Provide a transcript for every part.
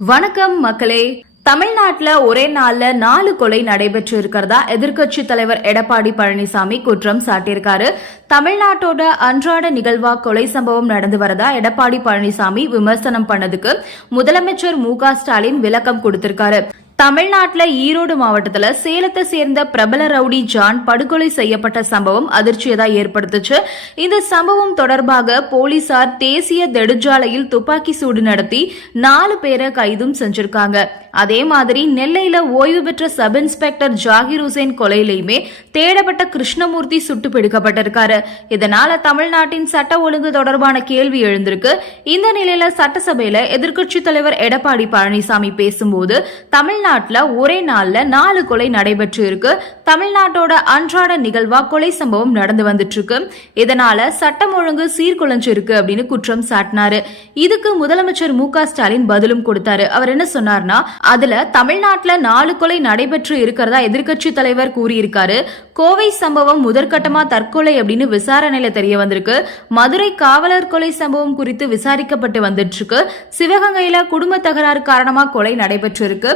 வணக்கம் மக்களே. தமிழ்நாட்டுல ஒரே நாள்ல 4 கொலை நடைபெற்று இருக்கிறதா எதிர்க்கட்சி தலைவர் எடப்பாடி பழனிசாமி குற்றம் சாட்டியிருக்காரு. தமிழ்நாட்டோட அன்றாட நிகழ்வா கொலை சம்பவம் நடந்து வரதா எடப்பாடி பழனிசாமி விமர்சனம் பண்ணதுக்கு முதலமைச்சர் மு.க. ஸ்டாலின் விளக்கம் கொடுத்திருக்காரு. தமிழ்நாட்டுல ஈரோடு மாவட்டத்துல சேலத்தை சேர்ந்த பிரபல ரவுடி ஜான் படுகொலை செய்யப்பட்ட சம்பவம் அதிர்ச்சியதா ஏற்படுத்துச்சு. இந்த சம்பவம் தொடர்பாக போலீசார் தேசிய நெடுஞ்சாலையில் துப்பாக்கி சூடு நடத்தி 4 பேரை கைதும் செஞ்சிருக்காங்க. அதே மாதிரி நெல்லையில ஓய்வு பெற்ற சப் இன்ஸ்பெக்டர் ஜாகிர் ஹுசேன் கொலையிலுமே தேடப்பட்ட கிருஷ்ணமூர்த்தி சுட்டு பிடிக்கப்பட்டிருக்காரு. இதனால தமிழ்நாட்டின் சட்ட ஒழுங்கு தொடர்பான கேள்வி எழுந்திருக்கு. இந்த நிலையில சட்டசபையில எதிர்க்கட்சி தலைவர் எடப்பாடி பழனிசாமி பேசும்போது தமிழ்நாட்டுல ஒரே நாள்ல 4 கொலை நடைபெற்று இருக்கு. தமிழ்நாட்டோட அன்றாட நிகழ்வா கொலை சம்பவம் நடந்து வந்துட்டு இருக்கு. இதனால சட்டம் ஒழுங்கு சீர்குலைஞ்சு இருக்கு அப்படின்னு குற்றம் சாட்டினாரு. இதுக்கு முதலமைச்சர் மு.க. ஸ்டாலின் பதிலும் கொடுத்தாரு. அவர் என்ன சொன்னார்னா, அதுல தமிழ்நாட்டுல 4 கொலை நடைபெற்று இருக்கிறதா எதிர்க்கட்சி தலைவர் கூறியிருக்காரு. கோவை சம்பவம் முதற்கட்டமா தற்கொலை அப்படின்னு விசாரணையில தெரிய வந்திருக்கு. மதுரை காவலர் கொலை சம்பவம் குறித்து விசாரிக்கப்பட்டு வந்துட்டு இருக்கு. சிவகங்கையில குடும்ப தகராறு காரணமா கொலை நடைபெற்று இருக்கு.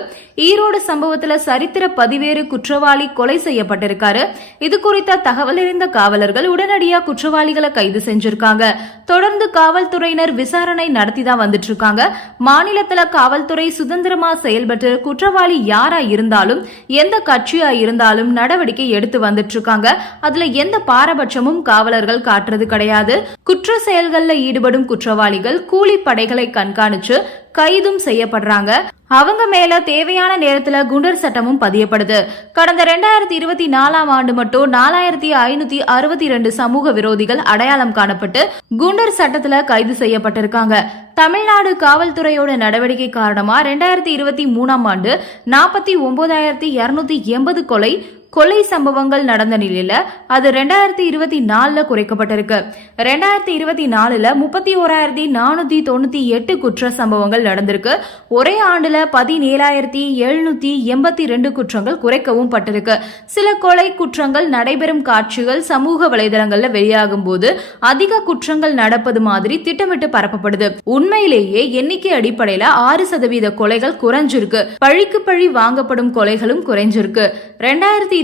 ஈரோடு சம்பவத்துல சரித்திர பதிவேறு குற்றவாளி கொலை செய்யப்பட்டிருக்காரு. இது குறித்த தகவல் அறிந்த காவலர்கள் உடனடியா குற்றவாளிகளை கைது செஞ்சிருக்காங்க. தொடர்ந்து காவல்துறையினர் விசாரணை நடத்தி தான் வந்துட்டு இருக்காங்க. மாநிலத்துல காவல்துறை சுதந்திரமா செயல்பட்டு குற்றவாளி யாரா இருந்தாலும் எந்த கட்சியா இருந்தாலும் நடவடிக்கை எடுத்து வந்துட்டு இருக்காங்க. அதுல எந்த பாரபட்சமும் காவலர்கள் காட்டுறது கிடையாது. குற்ற செயல்கள்ல ஈடுபடும் குற்றவாளிகள் கூலிப்படைகளை கண்காணிச்சு கைதும் செய்யப்படுறாங்க. அவங்க மேல தேவையான நேரத்துல குண்டர் சட்டமும் பதியப்படுது. கடந்த 2024 ஆண்டு மட்டும் 4562 சமூக விரோதிகள் அடையாளம் காணப்பட்டு குண்டர் சட்டத்துல கைது செய்யப்பட்டிருக்காங்க. தமிழ்நாடு காவல்துறையோட நடவடிக்கை காரணமா 2023 ஆண்டு 49,280 கொலை சம்பவங்கள் நடந்த நிலையில அது 2024 குறைக்கப்பட்டிருக்கு. 2024 31,498 குற்ற சம்பவங்கள் நடந்திருக்கு. ஒரே ஆண்டுல 17,782 குற்றங்கள் குறைக்கவும் பட்டிருக்கு. சில கொலை குற்றங்கள் நடைபெறும் காட்சிகள் சமூக வலைதளங்கள்ல வெளியாகும் போது அதிக குற்றங்கள் நடப்பது மாதிரி திட்டமிட்டு பரப்பப்படுது. உண்மையிலேயே எண்ணிக்கை அடிப்படையில 6% கொலைகள் குறைஞ்சிருக்கு. பழிக்கு பழி வாங்கப்படும் கொலைகளும் குறைஞ்சிருக்கு. 2023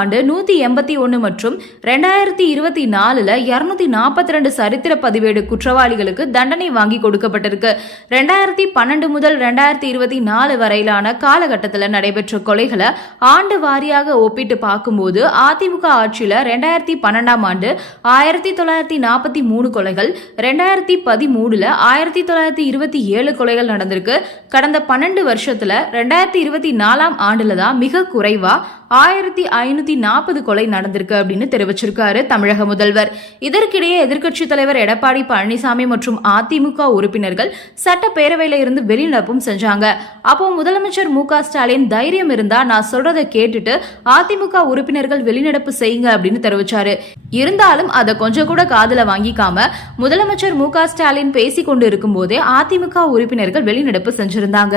ஆண்டு 181 மற்றும் 2024 242 சரித்திர பதிவேடு குற்றவாளிகளுக்கு தண்டனை வாங்கி கொடுக்கப்பட்டிருக்கு. 2012 முதல் 2024 வரையிலான காலகட்டத்தில் நடைபெற்ற கொலைகளை ஆண்டு வாரியாக ஒப்பிட்டு பார்க்கும்போது அதிமுக ஆட்சியில 2012 ஆண்டு 1943 கொலைகள், 2013 1927 கொலைகள் நடந்திருக்கு. கடந்த 12 வருஷத்துல 2024 ஆண்டுல தான் மிக குறைவா 1540 கொலை நடந்திருக்கு அப்படின்னு தெரிவிச்சிருக்காரு தமிழக முதல்வர். இதற்கிடையே எதிர்க்கட்சி தலைவர் எடப்பாடி பழனிசாமி மற்றும் அதிமுக உறுப்பினர்கள் சட்டப்பேரவையில இருந்து வெளிநடப்பும் செஞ்சாங்க. அப்போ முதலமைச்சர் மு.க. ஸ்டாலின் தைரியம் இருந்தா நான் சொல்றதை கேட்டுட்டு அதிமுக உறுப்பினர்கள் வெளிநடப்பு செய்யுங்க அப்படின்னு தெரிவிச்சாரு. இருந்தாலும் அதை கொஞ்சம் கூட காதுல வாங்கிக்காம முதலமைச்சர் மு.க. ஸ்டாலின் பேசிக் கொண்டு இருக்கும் போதே அதிமுக உறுப்பினர்கள் வெளிநடப்பு செஞ்சிருந்தாங்க.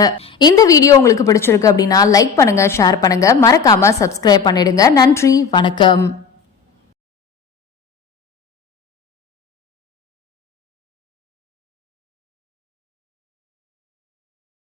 இந்த வீடியோ உங்களுக்கு பிடிச்சிருக்கு அப்படின்னா லைக் பண்ணுங்க, ஷேர் பண்ணுங்க, மறக்காம சப்ஸ்கிரைப் பண்ணிடுங்க. நன்றி, வணக்கம்.